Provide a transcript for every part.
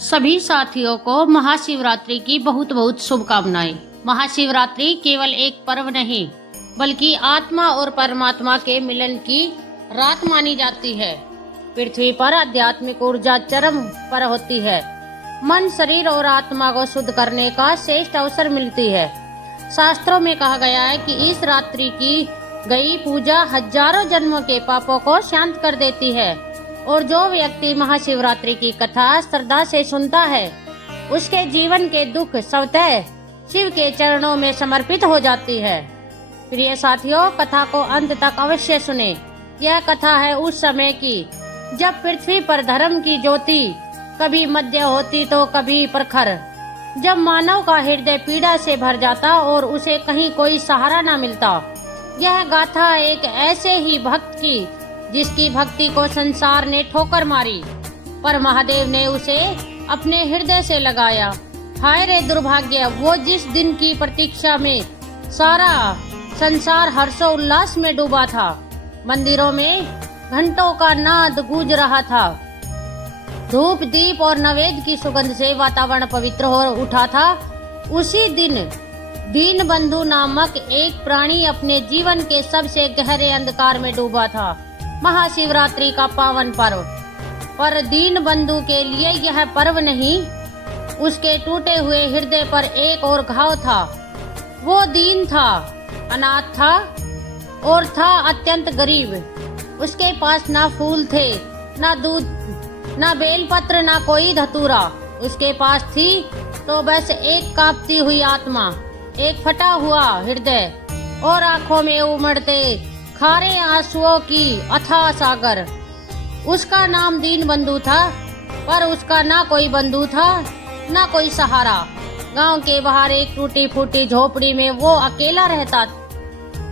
सभी साथियों को महाशिवरात्रि की बहुत बहुत शुभकामनाएं। महाशिवरात्रि केवल एक पर्व नहीं बल्कि आत्मा और परमात्मा के मिलन की रात मानी जाती है। पृथ्वी पर आध्यात्मिक ऊर्जा चरम पर होती है। मन, शरीर और आत्मा को शुद्ध करने का श्रेष्ठ अवसर मिलती है। शास्त्रों में कहा गया है कि इस रात्रि की गई पूजा हजारों जन्मों के पापों को शांत कर देती है और जो व्यक्ति महाशिवरात्रि की कथा श्रद्धा से सुनता है उसके जीवन के दुख स्वतः शिव के चरणों में समर्पित हो जाती है। प्रिय साथियों, कथा को अंत तक अवश्य सुने। यह कथा है उस समय की जब पृथ्वी पर धर्म की ज्योति कभी मध्य होती तो कभी प्रखर, जब मानव का हृदय पीड़ा से भर जाता और उसे कहीं कोई सहारा न मिलता। यह गाथा एक ऐसे ही भक्त की जिसकी भक्ति को संसार ने ठोकर मारी, पर महादेव ने उसे अपने हृदय से लगाया। हाय रे दुर्भाग्य, वो जिस दिन की प्रतीक्षा में सारा संसार हर्षोल्लास में डूबा था। मंदिरों में घंटों का नाद गूंज रहा था। धूप, दीप और नैवेद्य की सुगंध से वातावरण पवित्र हो उठा था। उसी दिन दीन बंधु नामक एक प्राणी अपने जीवन के सबसे गहरे अंधकार में डूबा था। महाशिवरात्रि का पावन पर्व, पर दीन बंधु के लिए यह पर्व नहीं, उसके टूटे हुए हृदय पर एक और घाव था। वो दीन था, अनाथ था और था अत्यंत गरीब। उसके पास ना फूल थे, ना दूध, ना बेलपत्र, ना कोई धतूरा। उसके पास थी तो बस एक कांपती हुई आत्मा, एक फटा हुआ हृदय और आंखों में उमड़ते खारे आंसुओं की अथाह सागर। उसका नाम दीन बंधु था, पर उसका ना कोई बंधु था ना कोई सहारा। गांव के बाहर एक टूटी फूटी झोपड़ी में वो अकेला रहता,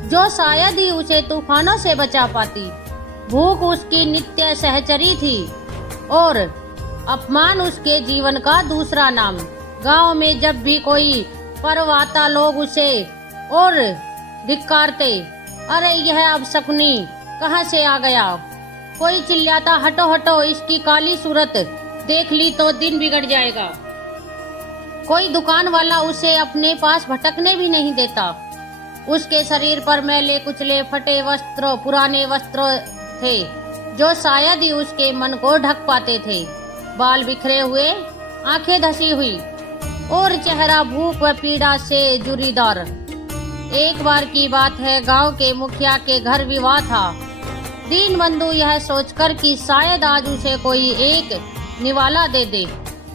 जो शायद ही उसे तूफानों से बचा पाती। भूख उसकी नित्य सहचरी थी और अपमान उसके जीवन का दूसरा नाम। गांव में जब भी कोई पर्व आता लोग उसे और धिक्कारते, अरे यह अब शकुनी कहाँ से आ गया। कोई चिल्लाता, हटो हटो, इसकी काली सूरत देख ली तो दिन बिगड़ जाएगा। कोई दुकान वाला उसे अपने पास भटकने भी नहीं देता। उसके शरीर पर मैले कुचले फटे वस्त्र, पुराने वस्त्र थे जो शायद ही उसके मन को ढक पाते थे। बाल बिखरे हुए, आंखें धसी हुई और चेहरा भूख व पीड़ा से जुरीदार। एक बार की बात है, गांव के मुखिया के घर विवाह था। दीन बंधु यह सोचकर कि शायद आज उसे कोई एक निवाला दे दे,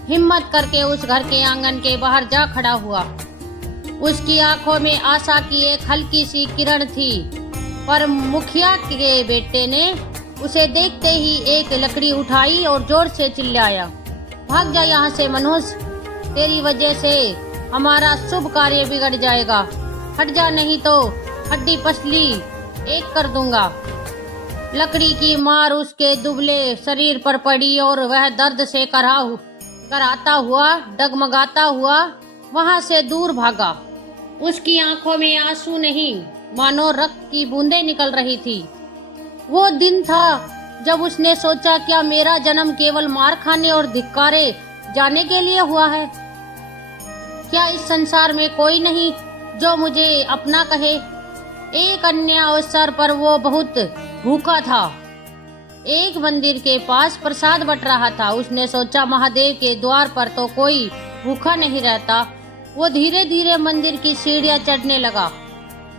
हिम्मत करके उस घर के आंगन के बाहर जा खड़ा हुआ। उसकी आंखों में आशा की एक हल्की सी किरण थी, पर मुखिया के बेटे ने उसे देखते ही एक लकड़ी उठाई और जोर से चिल्लाया, भाग जा यहाँ से मनोज, तेरी वजह से हमारा शुभ कार्य बिगड़ जाएगा। हट जा, नहीं तो हड्डी पसली एक कर दूंगा। लकड़ी की मार उसके दुबले शरीर पर पड़ी और वह दर्द से कराहता हुआ, डगमगाता हुआ वहां से दूर भागा। उसकी आंखों में आंसू नहीं, मानो रक्त की बूंदें निकल रही थी। वो दिन था जब उसने सोचा, क्या मेरा जन्म केवल मार खाने और धिक्कारे जाने के लिए हुआ है? क्या इस संसार में कोई नहीं जो मुझे अपना कहे? एक अन्य अवसर पर वो बहुत भूखा था। एक मंदिर के पास प्रसाद बट रहा था। उसने सोचा, महादेव के द्वार पर तो कोई भूखा नहीं रहता। वो धीरे धीरे मंदिर की सीढ़ियां चढ़ने लगा।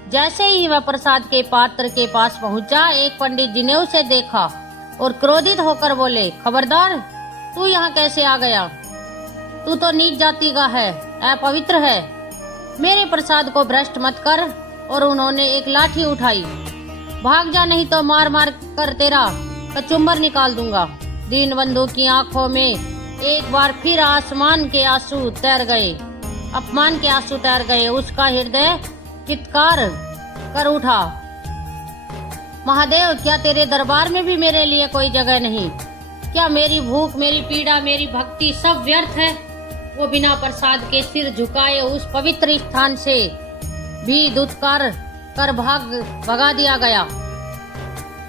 जैसे ही वह प्रसाद के पात्र के पास पहुंचा, एक पंडित जी ने उसे देखा और क्रोधित होकर बोले, खबरदार, तू यहाँ कैसे आ गया? तू तो नीच जाति का है, अपवित्र है, मेरे प्रसाद को भ्रष्ट मत कर। और उन्होंने एक लाठी उठाई, भाग जा, नहीं तो मार मार कर तेरा कचुम्बर निकाल दूंगा। दीन बंधु की आंखों में एक बार फिर आसमान के आंसू तैर गए, अपमान के आंसू तैर गए। उसका हृदय चित्कार कर उठा, महादेव, क्या तेरे दरबार में भी मेरे लिए कोई जगह नहीं? क्या मेरी भूख, मेरी पीड़ा, मेरी भक्ति सब व्यर्थ है? वो बिना प्रसाद के सिर झुकाए उस पवित्र स्थान से भी धुतकार कर भगा दिया गया।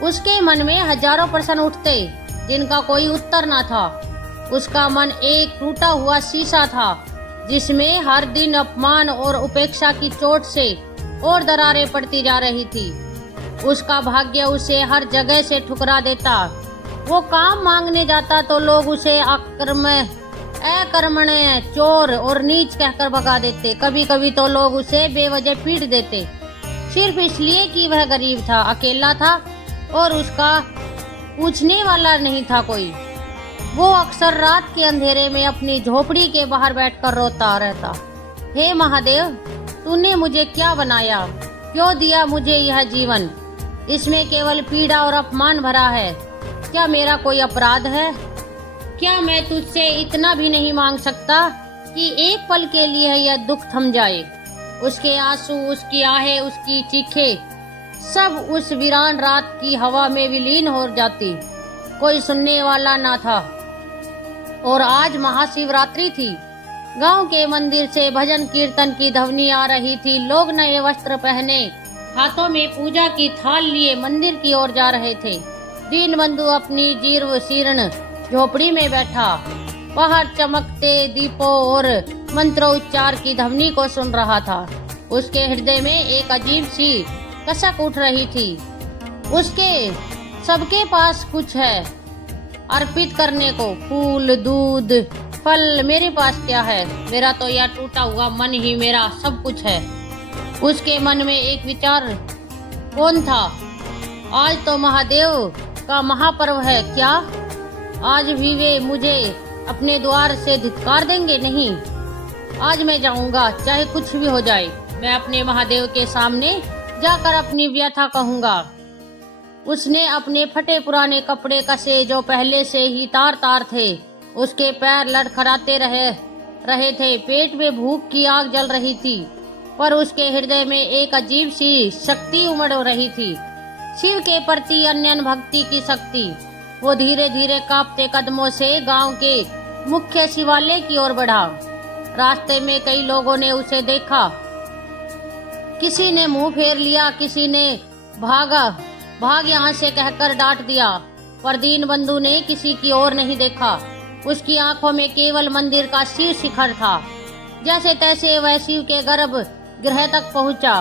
उसके मन में हजारों प्रश्न उठते जिनका कोई उत्तर न था। उसका मन एक टूटा हुआ शीशा था जिसमें हर दिन अपमान और उपेक्षा की चोट से और दरारें पड़ती जा रही थी। उसका भाग्य उसे हर जगह से ठुकरा देता। वो काम मांगने जाता तो लोग उसे अकर्मण्य, चोर और नीच कहकर भगा देते। कभी कभी तो लोग उसे बेवजह पीट देते, सिर्फ इसलिए कि वह गरीब था, अकेला था और उसका पूछने वाला नहीं था कोई। वो अक्सर रात के अंधेरे में अपनी झोपड़ी के बाहर बैठकर रोता रहता। हे महादेव, तूने मुझे क्या बनाया? क्यों दिया मुझे यह जीवन? इसमें केवल पीड़ा और अपमान भरा है। क्या मेरा कोई अपराध है? क्या मैं तुझसे इतना भी नहीं मांग सकता कि एक पल के लिए यह दुख थम जाए? उसके आंसू, उसकी आहें, उसकी चीखें सब उस वीरान रात की हवा में विलीन हो जाती। कोई सुनने वाला ना था। और आज महाशिवरात्रि थी। गांव के मंदिर से भजन कीर्तन की ध्वनि आ रही थी। लोग नए वस्त्र पहने, हाथों में पूजा की थाल लिए मंदिर की ओर जा रहे थे। दीनबंधु अपनी जीर्ण शीर्ण झोपड़ी में बैठा बाहर चमकते दीपों और मंत्रोच्चार की ध्वनि को सुन रहा था। उसके हृदय में एक अजीब सी कसक उठ रही थी। उसके सबके पास कुछ है अर्पित करने को, फूल, दूध, फल। मेरे पास क्या है? मेरा तो यह टूटा हुआ मन ही मेरा सब कुछ है। उसके मन में एक विचार कौन था? आज तो महादेव का महापर्व है। क्या आज भी वे मुझे अपने द्वार से धिक्कार देंगे? नहीं, आज मैं जाऊंगा, चाहे कुछ भी हो जाए। मैं अपने महादेव के सामने जाकर अपनी व्यथा कहूंगा। उसने अपने फटे पुराने कपड़े कसे जो पहले से ही तार तार थे। उसके पैर लड़खड़ाते रहे थे। पेट में भूख की आग जल रही थी, पर उसके हृदय में एक अजीब सी शक्ति उमड़ रही थी, शिव के प्रति अनन्य भक्ति की शक्ति। वो धीरे धीरे कांपते कदमों से गांव के मुख्य शिवालय की ओर बढ़ा। रास्ते में कई लोगों ने उसे देखा। किसी ने मुंह फेर लिया, किसी ने भाग यहाँ से कहकर डांट दिया, पर दीनबंधु ने किसी की ओर नहीं देखा। उसकी आंखों में केवल मंदिर का शिव शिखर था। जैसे तैसे वह शिव के गर्भ गृह तक पहुंचा।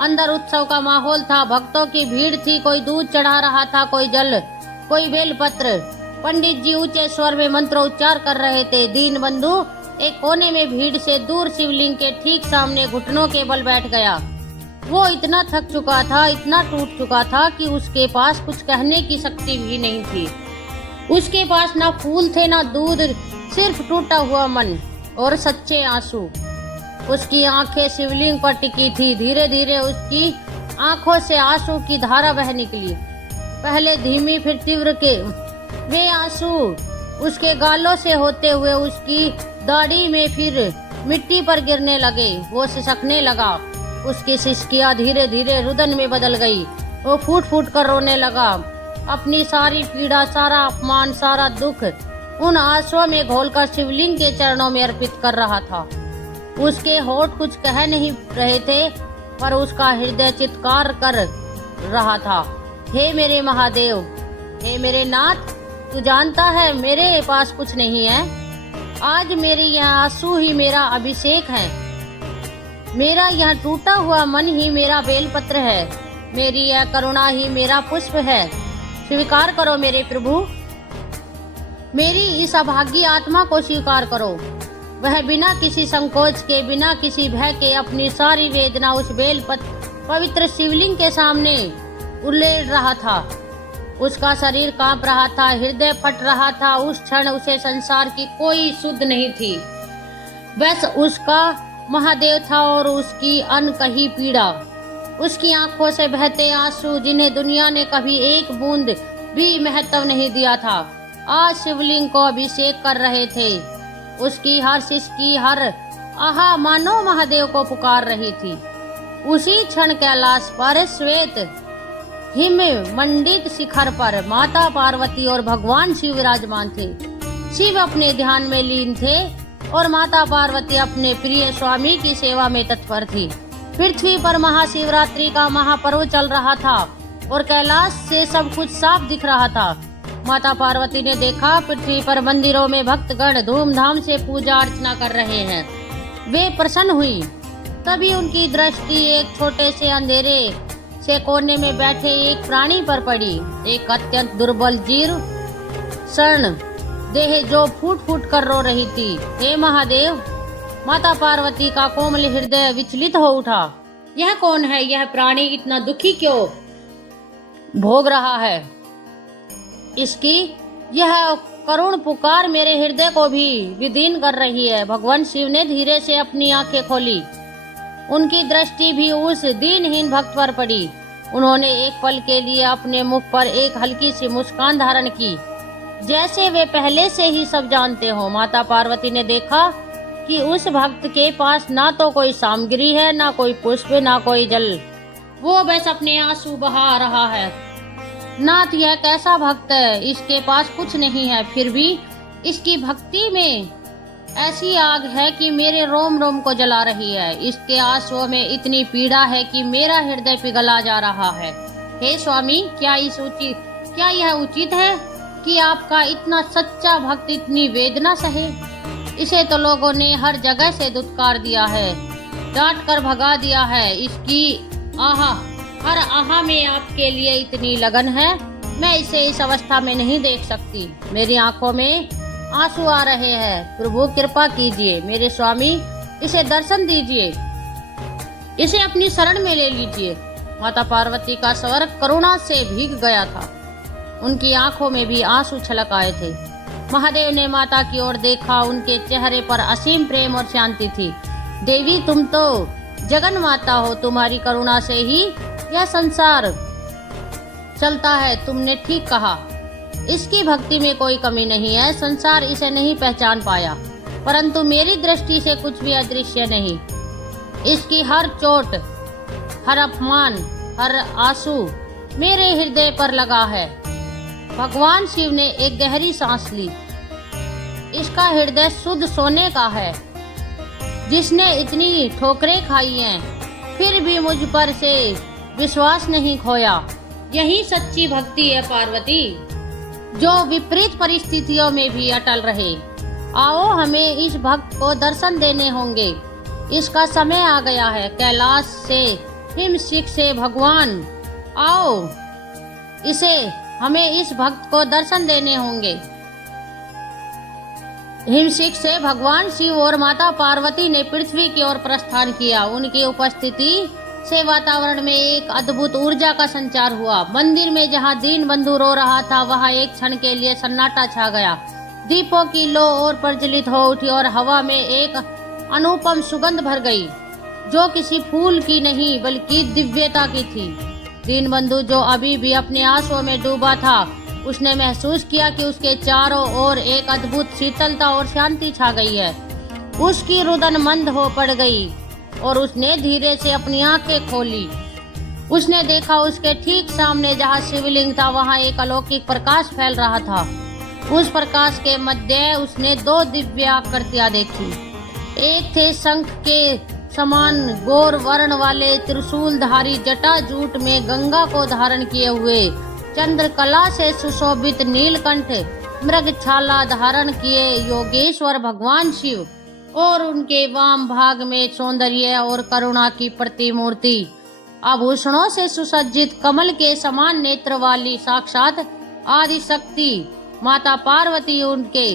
अंदर उत्सव का माहौल था। भक्तों की भीड़ थी। कोई दूध चढ़ा रहा था, कोई जल, कोई बेलपत्र। पंडित जी ऊंचे स्वर में मंत्रोच्चार कर रहे थे। दीनबंधु एक कोने में भीड़ से दूर शिवलिंग के ठीक सामने घुटनों के बल बैठ गया। वो इतना थक चुका था, इतना टूट चुका था कि उसके पास कुछ कहने की शक्ति भी नहीं थी। उसके पास ना फूल थे, ना दूध, सिर्फ टूटा हुआ मन और सच्चे आंसू। उसकी आंखें शिवलिंग पर टिकी थी। धीरे धीरे उसकी आंखों से आंसू की धारा बह निकली। पहले धीमी, फिर तीव्र के वे आंसू उसके गालों से होते हुए उसकी दाढ़ी में फिर मिट्टी पर गिरने लगे। वो सिसकने लगा। उसकी सिसकियां धीरे धीरे रुदन में बदल गई। वो फूट फूट कर रोने लगा। अपनी सारी पीड़ा, सारा अपमान, सारा दुख उन आंसुओं में घोलकर शिवलिंग के चरणों में अर्पित कर रहा था। उसके होठ कुछ कह नहीं रहे थे, पर उसका हृदय चित्कार कर रहा था। हे मेरे महादेव, हे मेरे नाथ, तू जानता है मेरे पास कुछ नहीं है। आज मेरे यह आंसू ही मेरा अभिषेक है। मेरा यह टूटा हुआ मन ही मेरा बेलपत्र है। मेरी यह करुणा ही मेरा पुष्प है। स्वीकार करो मेरे प्रभु, मेरी इस अभागी आत्मा को स्वीकार करो। वह बिना किसी संकोच के, बिना किसी भय के अपनी सारी वेदना उस पवित्र शिवलिंग के सामने उल्लेड़ रहा था। उसका शरीर कांप रहा था, हृदय फट रहा था। उस क्षण उसे संसार की कोई सुध नहीं थी, बस उसका महादेव था और उसकी अनकही पीड़ा। उसकी आंखों से बहते आंसू जिन्हें दुनिया ने कभी एक बूंद भी महत्व नहीं दिया था, आज शिवलिंग को अभिषेक कर रहे थे। उसकी हर सिसकी, हर आहा मानो महादेव को पुकार रही थी। उसी क्षण कैलाश पर श्वेत हिम मंडित शिखर पर माता पार्वती और भगवान शिव विराजमान थे। शिव अपने ध्यान में लीन थे और माता पार्वती अपने प्रिय स्वामी की सेवा में तत्पर थी। पृथ्वी पर महाशिवरात्रि का महापर्व चल रहा था और कैलाश से सब कुछ साफ दिख रहा था। माता पार्वती ने देखा पृथ्वी पर मंदिरों में भक्तगण धूमधाम से पूजा अर्चना कर रहे हैं। वे प्रसन्न हुई। तभी उनकी दृष्टि एक छोटे से अंधेरे से कोने में बैठे एक प्राणी पर पड़ी। एक अत्यंत दुर्बल जीर्ण शरण देह जो फूट फूट कर रो रही थी। हे महादेव! माता पार्वती का कोमल हृदय विचलित हो उठा। यह कौन है? यह प्राणी इतना दुखी क्यों भोग रहा है? इसकी यह करुण पुकार मेरे हृदय को भी विदीन कर रही है। भगवान शिव ने धीरे से अपनी आंखें खोली। उनकी दृष्टि भी उस दीनहीन भक्त पर पड़ी। उन्होंने एक पल के लिए अपने मुख पर एक हल्की सी मुस्कान धारण की, जैसे वे पहले से ही सब जानते हो। माता पार्वती ने देखा कि उस भक्त के पास ना तो कोई सामग्री है, ना कोई पुष्प, ना कोई जल। वो बस अपने आंसू बहा रहा है। नाथ, यह कैसा भक्त है? इसके पास कुछ नहीं है, फिर भी इसकी भक्ति में ऐसी आग है कि मेरे रोम रोम को जला रही है। इसके आंसुओं में इतनी पीड़ा है कि मेरा हृदय पिघला जा रहा है। हे स्वामी, क्या यह उचित है कि आपका इतना सच्चा भक्त इतनी वेदना सहे? इसे तो लोगों ने हर जगह से दुत्कार दिया है, डांट कर भगा दिया है। इसकी हर आहा में आपके लिए इतनी लगन है, मैं इसे इस अवस्था में नहीं देख सकती। मेरी आंखों में आंसू आ रहे हैं। प्रभु कृपा कीजिए मेरे स्वामी, इसे दर्शन दीजिए, इसे अपनी शरण में ले लीजिए। माता पार्वती का स्वर करुणा से भीग गया था। उनकी आंखों में भी आंसू छलक आए थे। महादेव ने माता की ओर देखा। उनके चेहरे पर असीम प्रेम और शांति थी। देवी, तुम तो जगन माता हो, तुम्हारी करुणा से ही यह संसार चलता है। तुमने ठीक कहा, इसकी भक्ति में कोई कमी नहीं है। संसार इसे नहीं पहचान पाया, परंतु मेरी दृष्टि से कुछ भी अदृश्य नहीं। इसकी हर चोट, हर अपमान, हर आंसू मेरे हृदय पर लगा है। भगवान शिव ने एक गहरी सांस ली। इसका हृदय शुद्ध सोने का है। जिसने इतनी ठोकरें खाई हैं, फिर भी मुझ पर से विश्वास नहीं खोया। यही सच्ची भक्ति है पार्वती, जो विपरीत परिस्थितियों में भी अटल रहे। आओ, हमें इस भक्त को दर्शन देने होंगे। इसका समय आ गया है। कैलाश से, हिमशिख से भगवान, आओ, हमें इस भक्त को दर्शन देने होंगे। हिमशिख से भगवान शिव और माता पार्वती ने पृथ्वी की ओर प्रस्थान किया। उनकी उपस्थिति से वातावरण में एक अद्भुत ऊर्जा का संचार हुआ। मंदिर में जहां दीन बंधु रो रहा था, वहां एक क्षण के लिए सन्नाटा छा गया। दीपों की लो और प्रज्वलित हो उठी और हवा में एक अनुपम सुगंध भर गई, जो किसी फूल की नहीं बल्कि दिव्यता की थी। दीन बंधु, जो अभी भी अपने आंसुओं में डूबा था, उसने महसूस किया कि उसके चारों ओर एक अद्भुत शीतलता और शांति छा गई है। उसकी रुदन मंद हो पड़ गई और उसने धीरे से अपनी आंखें खोली। उसने देखा उसके ठीक सामने जहां शिवलिंग था, वहां एक अलौकिक प्रकाश फैल रहा था। उस प्रकाश के मध्य उसने दो दिव्य आकृतियां देखी। एक थे शंख के समान गौर वर्ण वाले त्रिशूलधारी, जटाजूट में गंगा को धारण किए हुए, चंद्रकला से सुशोभित नीलकंठ, मृगछाला धारण किए योगेश्वर भगवान शिव, और उनके वाम भाग में सौंदर्य और करुणा की प्रतिमूर्ति, आभूषणों से सुसज्जित, कमल के समान नेत्र वाली साक्षात आदि शक्ति माता पार्वती। उनके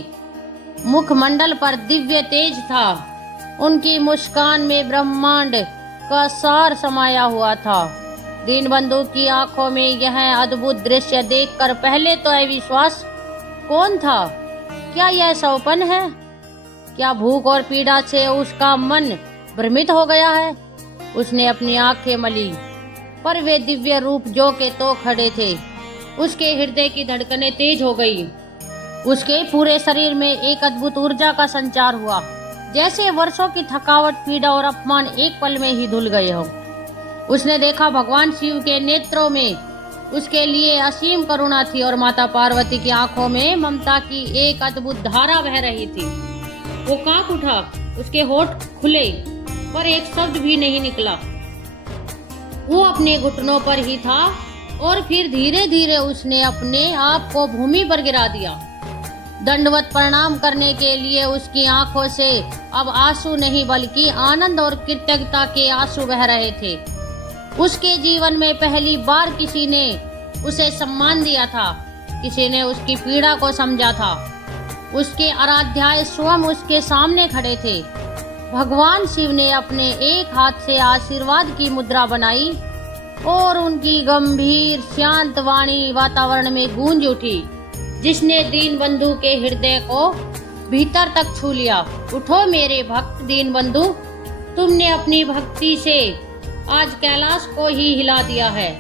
मुखमंडल पर दिव्य तेज था। उनकी मुस्कान में ब्रह्मांड का सार समाया हुआ था। दीनबंधु की आंखों में यह अद्भुत दृश्य देखकर पहले तो अविश्वास कौन था। क्या यह सौपन है? क्या भूख और पीड़ा से उसका मन भ्रमित हो गया है? उसने अपनी आंखें मली, पर वे दिव्य रूप जो के तो खड़े थे। उसके हृदय की धड़कनें तेज हो गई। उसके पूरे शरीर में एक अद्भुत ऊर्जा का संचार हुआ, जैसे वर्षों की थकावट, पीड़ा और अपमान एक पल में ही धुल गए हो। उसने देखा भगवान शिव के नेत्रों में उसके लिए असीम करुणा थी और माता पार्वती की आंखों में ममता की एक अद्भुत धारा बह रही थी। वो कांप उठा, उसके होठ खुले, पर एक शब्द भी नहीं निकला। वो अपने घुटनों पर ही था, और फिर धीरे धीरे उसने अपने आप को भूमि पर गिरा दिया। दंडवत प्रणाम करने के लिए उसकी आंखों से अब आंसू नहीं बल्कि आनंद और कृतज्ञता के आंसू बह रहे थे। उसके जीवन में पहली बार किसी ने उसे सम्मान दिया था, किसी ने उसकी पीड़ा को समझा था। उसके आराध्याय स्वयं उसके सामने खड़े थे। भगवान शिव ने अपने एक हाथ से आशीर्वाद की मुद्रा बनाई और उनकी गंभीर शांत वाणी वातावरण में गूंज उठी, जिसने दीनबंधु के हृदय को भीतर तक छू लिया। उठो मेरे भक्त दीनबंधु, तुमने अपनी भक्ति से आज कैलाश को ही हिला दिया है।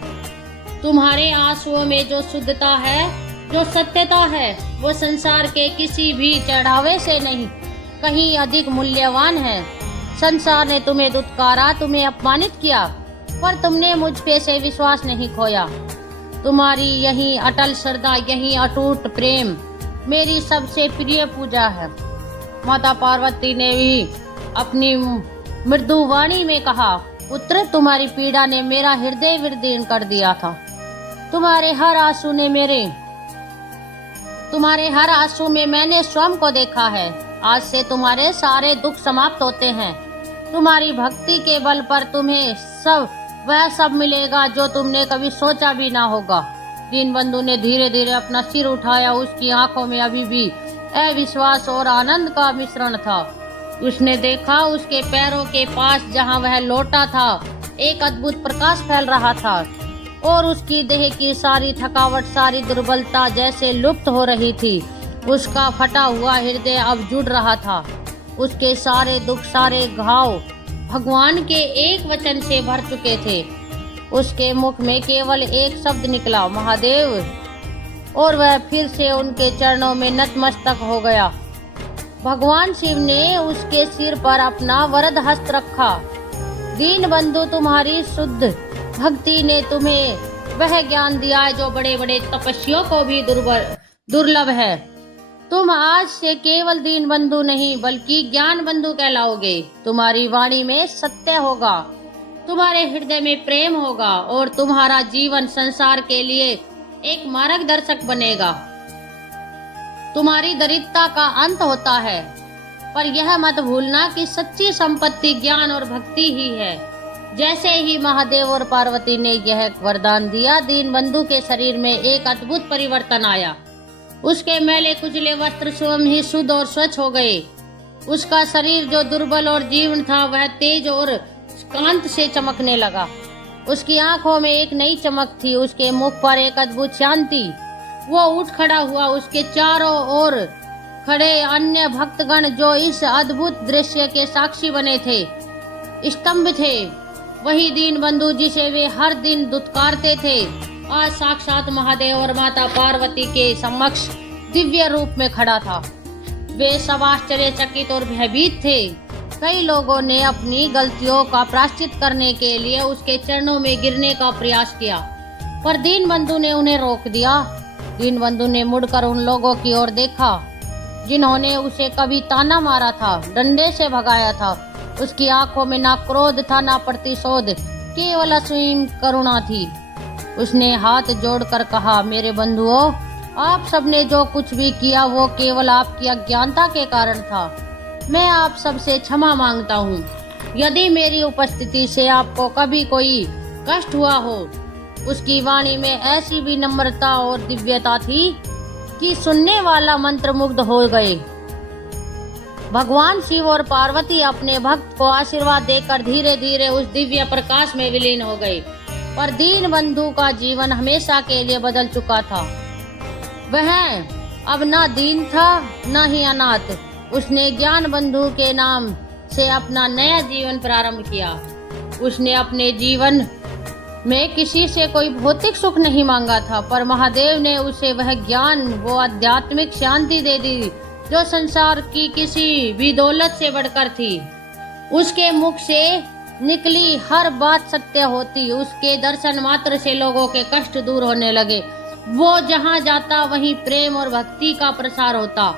तुम्हारे आंसुओं में जो शुद्धता है, जो सत्यता है, वो संसार के किसी भी चढ़ावे से नहीं कहीं अधिक मूल्यवान है। संसार ने तुम्हें दुत्कारा, तुम्हें अपमानित किया, पर तुमने मुझ पे से विश्वास नहीं खोया। तुम्हारी यही अटल श्रद्धा, यही अटूट प्रेम मेरी सबसे प्रिय पूजा है। माता पार्वती ने भी अपनी मृदु वाणी में कहा, पुत्र, तुम्हारी पीड़ा ने मेरा हृदय विदीर्ण कर दिया था। तुम्हारे हर आंसू में मैंने स्वयं को देखा है। आज से तुम्हारे सारे दुख समाप्त होते हैं। तुम्हारी भक्ति के बल पर तुम्हें वह सब मिलेगा जो तुमने कभी सोचा भी ना होगा। दीनबंधु ने धीरे धीरे अपना सिर उठाया। उसकी आंखों में अभी भी अविश्वास और आनंद का मिश्रण था। उसने देखा उसके पैरों के पास जहां वह लौटा था, एक अद्भुत प्रकाश फैल रहा था और उसकी देह की सारी थकावट, सारी दुर्बलता जैसे लुप्त हो रही थी। उसका फटा हुआ हृदय अब जुड़ रहा था। उसके सारे दुख, सारे घाव भगवान के एक वचन से भर चुके थे। उसके मुख में केवल एक शब्द निकला, महादेव, और वह फिर से उनके चरणों में नतमस्तक हो गया। भगवान शिव ने उसके सिर पर अपना वरद हस्त रखा। दीनबंधु, तुम्हारी शुद्ध भक्ति ने तुम्हें वह ज्ञान दिया है जो बड़े बड़े तपस्वियों को भी दुर्लभ है। तुम आज से केवल दीनबंधु नहीं बल्कि ज्ञान बंधु कहलाओगे। तुम्हारी वाणी में सत्य होगा, तुम्हारे हृदय में प्रेम होगा और तुम्हारा जीवन संसार के लिए एक मार्गदर्शक बनेगा। तुम्हारी दरिद्रता का अंत होता है, पर यह मत भूलना कि सच्ची संपत्ति ज्ञान और भक्ति ही है। जैसे ही महादेव और पार्वती ने यह वरदान दिया, दीनबंधु के शरीर में एक अद्भुत परिवर्तन आया। उसके मैले कुचले वस्त्र स्वयं ही शुद्ध और स्वच्छ हो गए। उसका शरीर जो दुर्बल और जीर्ण था, वह तेज और कांत से चमकने लगा। उसकी आंखों में एक नई चमक थी, उसके मुख पर एक अद्भुत शांति। वो उठ खड़ा हुआ। उसके चारों ओर खड़े अन्य भक्तगण जो इस अद्भुत दृश्य के साक्षी बने थे, स्तंभ थे। वही दीनबंधु जिसे वे हर दिन दुत्कारते थे, आज साक्षात महादेव और माता पार्वती के समक्ष दिव्य रूप में खड़ा था। वे सब आश्चर्यचकित और भयभीत थे। कई लोगों ने अपनी गलतियों का प्रायश्चित करने के लिए उसके चरणों में गिरने का प्रयास किया, पर दीनबंधु ने उन्हें रोक दिया। दीनबंधु ने मुड़कर उन लोगों की ओर देखा जिन्होंने उसे कभी ताना मारा था, डंडे से भगाया था। उसकी आंखों में ना क्रोध था, ना प्रतिशोध, केवल असीम करुणा थी। उसने हाथ जोड़कर कहा, मेरे बंधुओं, आप सबने जो कुछ भी किया वो केवल आपकी अज्ञानता के कारण था। मैं आप सबसे क्षमा मांगता हूँ। यदि मेरी उपस्थिति से आपको कभी कोई कष्ट हुआ हो। उसकी वाणी में ऐसी विनम्रता और दिव्यता थी कि सुनने वाला मंत्रमुग्ध हो गए। भगवान शिव और पार्वती अपने भक्त को आशीर्वाद देकर धीरे धीरे उस दिव्य प्रकाश में विलीन हो गए, पर दीनबंधु का जीवन हमेशा के लिए बदल चुका था। वह अब ना दीन था, ना ही अनाथ। उसने ज्ञान बंधु के नाम से अपना नया जीवन प्रारंभ किया। उसने अपने जीवन में किसी से कोई भौतिक सुख नहीं मांगा था, पर महादेव ने उसे वह ज्ञान, वो आध्यात्मिक शांति दे दी जो संसार की किसी भी दौलत से बढ़कर थी। उसके मुख से निकली हर बात सत्य होती। उसके दर्शन मात्र से लोगों के कष्ट दूर होने लगे। वो जहाँ जाता वहीं प्रेम और भक्ति का प्रसार होता।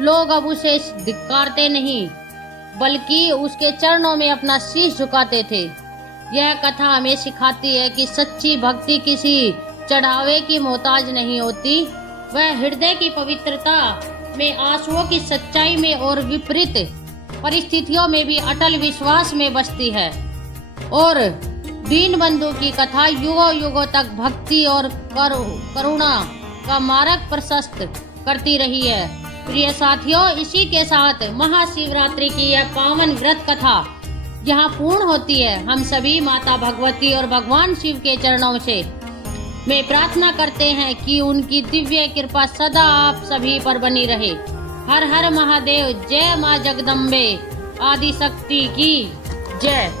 लोग अब उसे धिक्कारते नहीं बल्कि उसके चरणों में अपना शीश झुकाते थे। यह कथा हमें सिखाती है कि सच्ची भक्ति किसी चढ़ावे की मोहताज नहीं होती। वह हृदय की पवित्रता में, आंसुओं की सच्चाई में और विपरीत परिस्थितियों में भी अटल विश्वास में बसती है। और दीनबंधु की कथा युगों युगों तक भक्ति और करुणा का मार्ग प्रशस्त करती रही है। प्रिय साथियों, इसी के साथ महाशिवरात्रि की यह पावन व्रत कथा यहाँ पूर्ण होती है। हम सभी माता भगवती और भगवान शिव के चरणों से में प्रार्थना करते हैं कि उनकी दिव्य कृपा सदा आप सभी पर बनी रहे। हर हर महादेव। जय माँ जगदम्बे आदि शक्ति की जय।